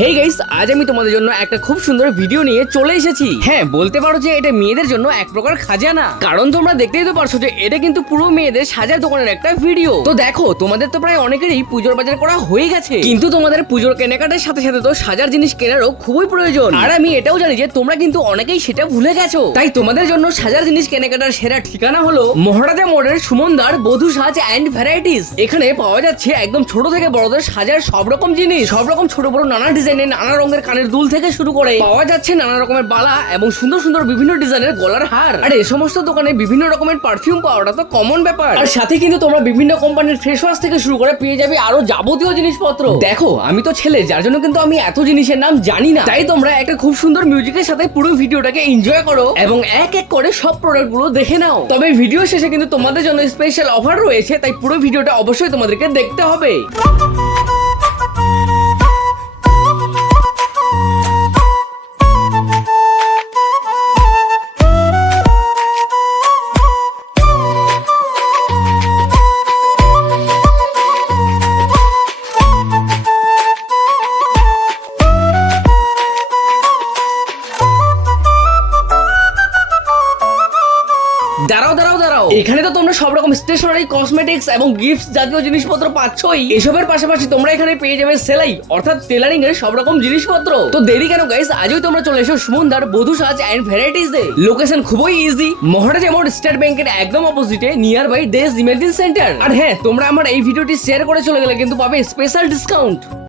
Hey guys, আজ আমি তোমাদের জন্য একটা খুব সুন্দর ভিডিও নিয়ে চলে এসেছি। হ্যাঁ, বলতে পারো যে এটা মেয়েদের জন্য এক প্রকার খাজানা, কারণ তোমরা দেখতেই তো পারছো যে এটা কিন্তু পুরো মেয়েদের সাজার দোকানের একটা ভিডিও। তো দেখো, তোমাদের তো প্রায় অনেকেরই পুজোর বাজার করা হয়ে গেছে, কিন্তু তোমাদের পুজোর কেনাকাটার সাথে সাথে তো সাজার জিনিস কেনারও খুবই প্রয়োজন। আর আমি এটাও জানি যে তোমরা কিন্তু অনেকেই সেটা ভুলে গেছো। তাই তোমাদের জন্য সাজার জিনিস কেনাকাটার সেরা ঠিকানা হলো মহারাজা মোড়ের সুমনদার বধূ সাজ অ্যান্ড ভ্যারাইটিস। এখানে পাওয়া যাচ্ছে একদম ছোট থেকে বড়দের সাজার সব রকম জিনিস, সব রকম ছোট বড় নানা ডিজাইনের নানা রঙের কানের দুল থেকে শুরু করে পাওয়া যাচ্ছে নানা রকমের বালা এবং সুন্দর সুন্দর বিভিন্ন ডিজাইনের গলার হার। আর এই সমস্ত দোকানে বিভিন্ন রকমের পারফিউম পাওয়াটা তো কমন ব্যাপার। আর সাথে কিন্তু তোমরা বিভিন্ন কোম্পানির ফেস ওয়াশ থেকে শুরু করে পেয়ে যাবে আরো যাবতীয় জিনিসপত্র। দেখো, আমি তো ছেলে, যার জন্য কিন্তু আমি এত জিনিসের নাম জানি না। তাই তোমরা একটা খুব সুন্দর মিউজিকের সাথে পুরো ভিডিওটাকে এনজয় করো এবং এক এক করে সব প্রোডাক্ট গুলো দেখে নাও। তবে ভিডিও শেষে কিন্তু তোমাদের জন্য স্পেশাল অফার রয়েছে, তাই পুরো ভিডিওটা অবশ্যই তোমাদেরকে দেখতে হবে। দাঁড়াও দাঁড়াও দাঁড়াও, এখানে তো তোমরা সব রকম স্টেশনারি, কসমেটিক্স এবং গিফট জাতীয় জিনিসপত্র পাচ্ছই। এসবের পাশাপাশি তোমরা এখানে পেয়ে যাবে সেলাই অর্থাৎ টেলারিং এর সব রকম জিনিসপত্র। তো দেরি কেন গাইস, আজই তোমরা চলে এসো সুমনদার বধূ সাজ এন্ড ভ্যারাইটিস এ। লোকেশন খুবই ইজি, মহারাজা মোড় স্টেট ব্যাংকের একদম অপোজিটে, নিয়ার বাই দেশ ইমার্জেন্সি সেন্টার। আর হ্যাঁ, তোমরা আমার এই ভিডিওটি শেয়ার করে চলে গেলে কিন্তু পাবে স্পেশাল ডিসকাউন্ট।